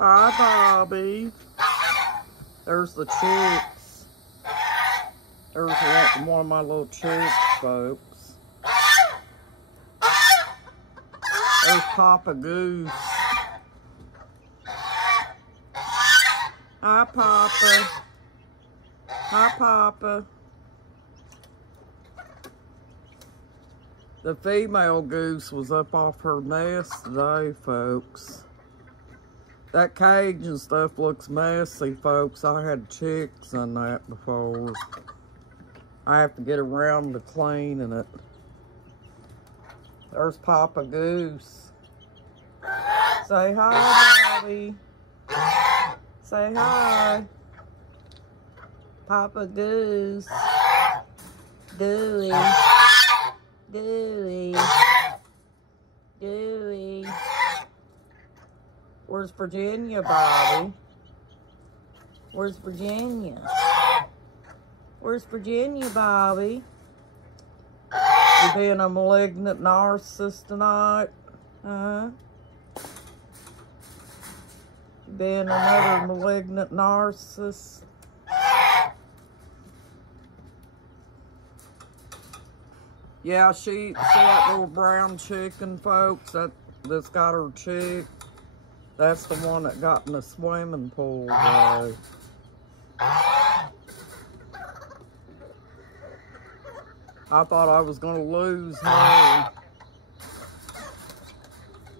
Hi, Bobby. There's the chicks. There's one of my little chicks, folks. There's Papa Goose. Hi, Papa. Hi, Papa. The female goose was up off her nest today, folks. That cage and stuff looks messy, folks. I had chicks in that before. I have to get around to cleaning it. There's Papa Goose. Say hi, Bobby. Say hi. Papa Goose. Dewey. Dewey. Dewey. Where's Virginia, Bobby? Where's Virginia? Where's Virginia, Bobby? You being a malignant narcissist tonight? Huh? You being another malignant narcissist? Yeah, see that little brown chicken, folks? That's got her chick. That's the one that got in the swimming pool, though. I thought I was gonna lose her.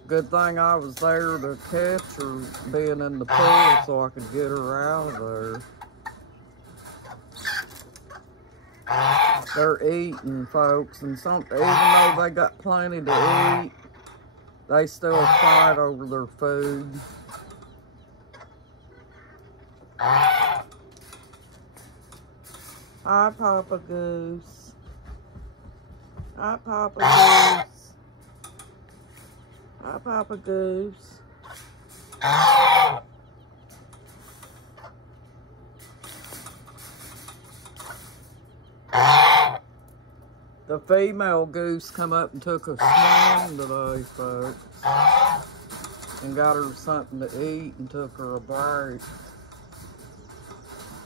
Good thing I was there to catch her being in the pool so I could get her out of there. They're eating, folks, and even though they got plenty to eat, they still fight over their food. Hi, Papa Goose. Hi, Papa Goose. Hi, Papa Goose. The female goose come up and took a swim today, folks. And got her something to eat and took her a break.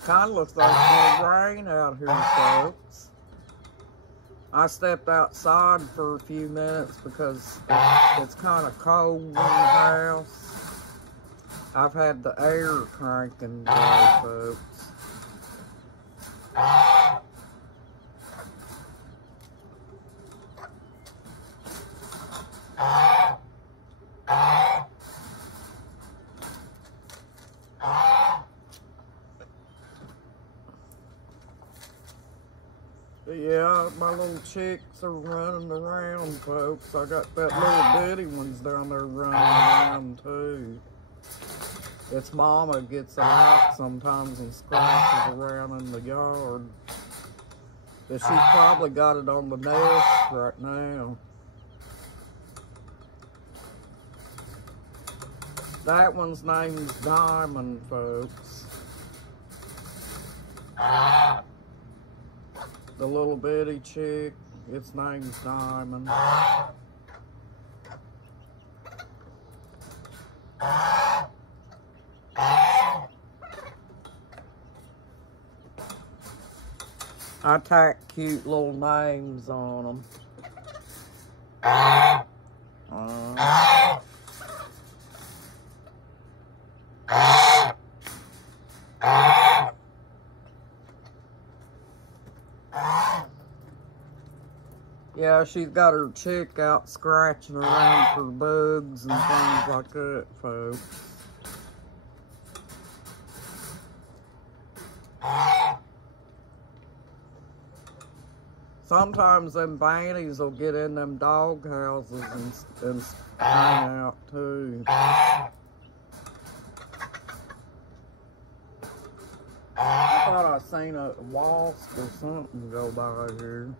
Kind of looks like it's gonna rain out here, folks. I stepped outside for a few minutes because it's kind of cold in the house. I've had the air cranking today, folks. Yeah, my little chicks are running around, folks. I got that little bitty ones down there running around, too. Its mama gets out sometimes and scratches around in the yard. But she's probably got it on the nest right now. That one's name's Diamond, folks. The little bitty chick, its name's Diamond. I tack cute little names on them. Yeah, she's got her chick out scratching around for bugs and things like that, folks. Sometimes them banties will get in them dog houses and hang out too. I thought I seen a wasp or something go by here.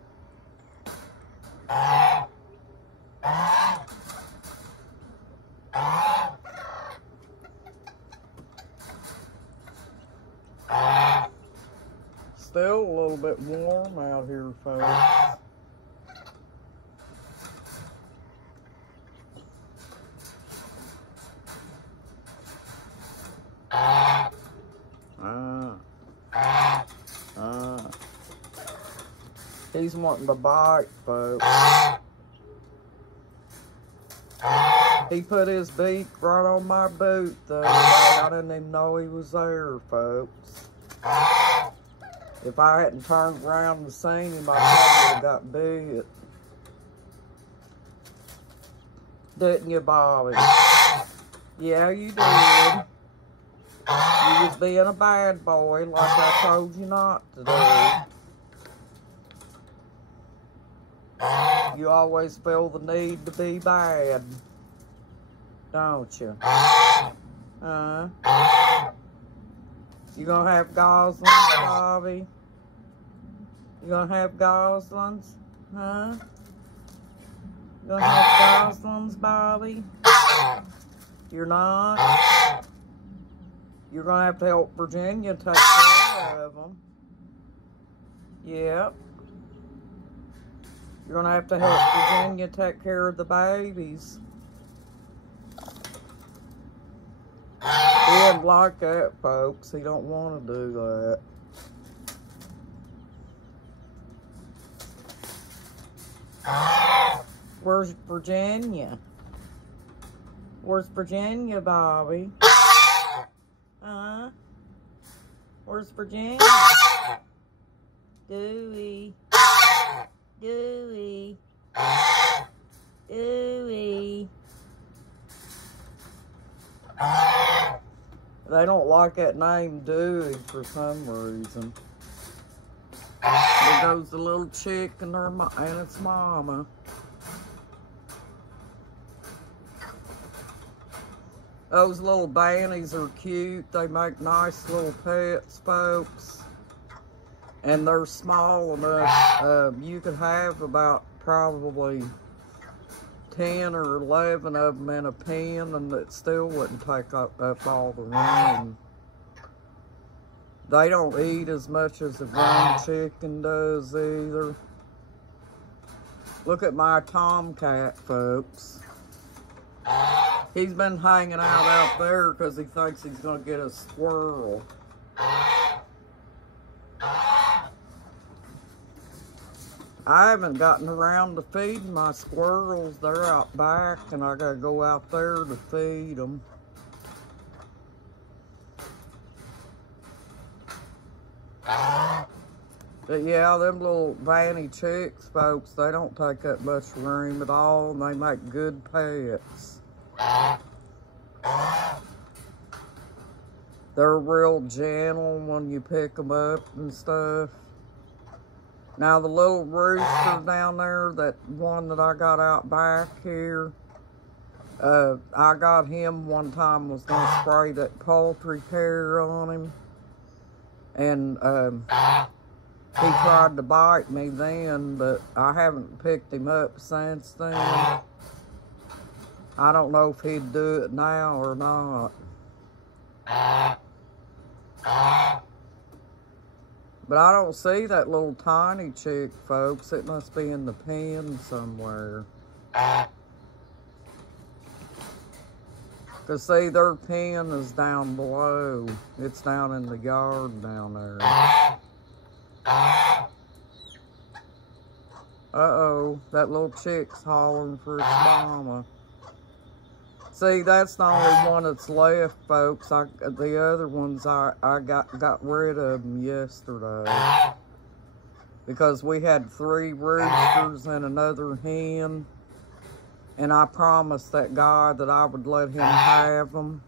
Still a little bit warm out here, folks. He's wanting to bite, folks. He put his beak right on my boot, though. I didn't even know he was there, folks. If I hadn't turned around and seen him, I probably would have got bit. Didn't you, Bobby? Yeah, you did. You was being a bad boy, like I told you not to do. You always feel the need to be bad, don't you? You gonna have goslings, Bobby? You gonna have goslings? Huh? You gonna have goslings, Bobby? You're not? You're gonna have to help Virginia take care of them. Yep. You're gonna have to help Virginia take care of the babies. He didn't like that, folks. He don't want to do that. Where's Virginia? Where's Virginia, Bobby? Huh? Where's Virginia? Dewey. Dewey. Dewey. They don't like that name Dewey for some reason. There goes the little chick and its mama. Those little banties are cute. They make nice little pets, folks. And they're small enough. You could have about probably 10 or 11 of them in a pen, and it still wouldn't take up all the room. They don't eat as much as a grown chicken does either. Look at my tomcat, folks. He's been hanging out there because he thinks he's going to get a squirrel. I haven't gotten around to feeding my squirrels. They're out back, and I gotta go out there to feed them. But yeah, them little vanny chicks, folks, they don't take up much room at all, and they make good pets. They're real gentle when you pick them up and stuff. Now the little rooster down there, that one that I got out back here, I got him one time, was going to spray that poultry care on him. And he tried to bite me then, but I haven't picked him up since then. I don't know if he'd do it now or not. But I don't see that little tiny chick, folks. It must be in the pen somewhere. Because, see, their pen is down below. It's down in the yard down there. Uh-oh, that little chick's hollering for its mama. See, that's the only one that's left, folks. The other ones, I got rid of them yesterday. Because we had 3 roosters and another hen. And I promised that guy that I would let him have them.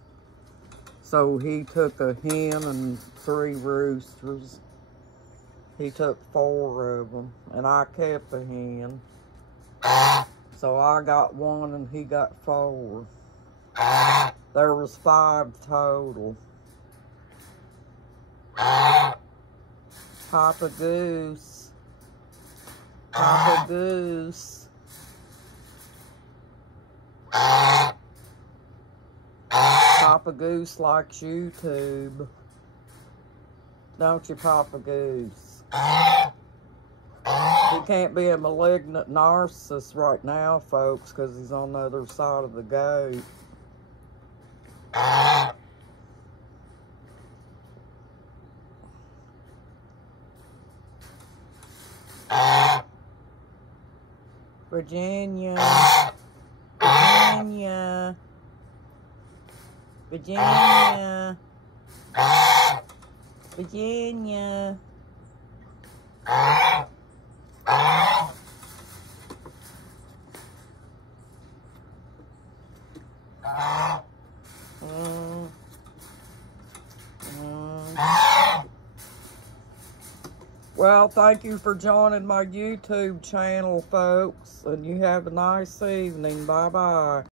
So he took a hen and 3 roosters. He took 4 of them. And I kept a hen. So I got 1 and he got 4. There was 5 total. Papa Goose. Papa Goose. Papa Goose likes YouTube. Don't you, Papa Goose? He can't be a malignant narcissist right now, folks, because he's on the other side of the gate. Virginia. Virginia. Virginia. Virginia. Well, thank you for joining my YouTube channel, folks, and you have a nice evening. Bye-bye.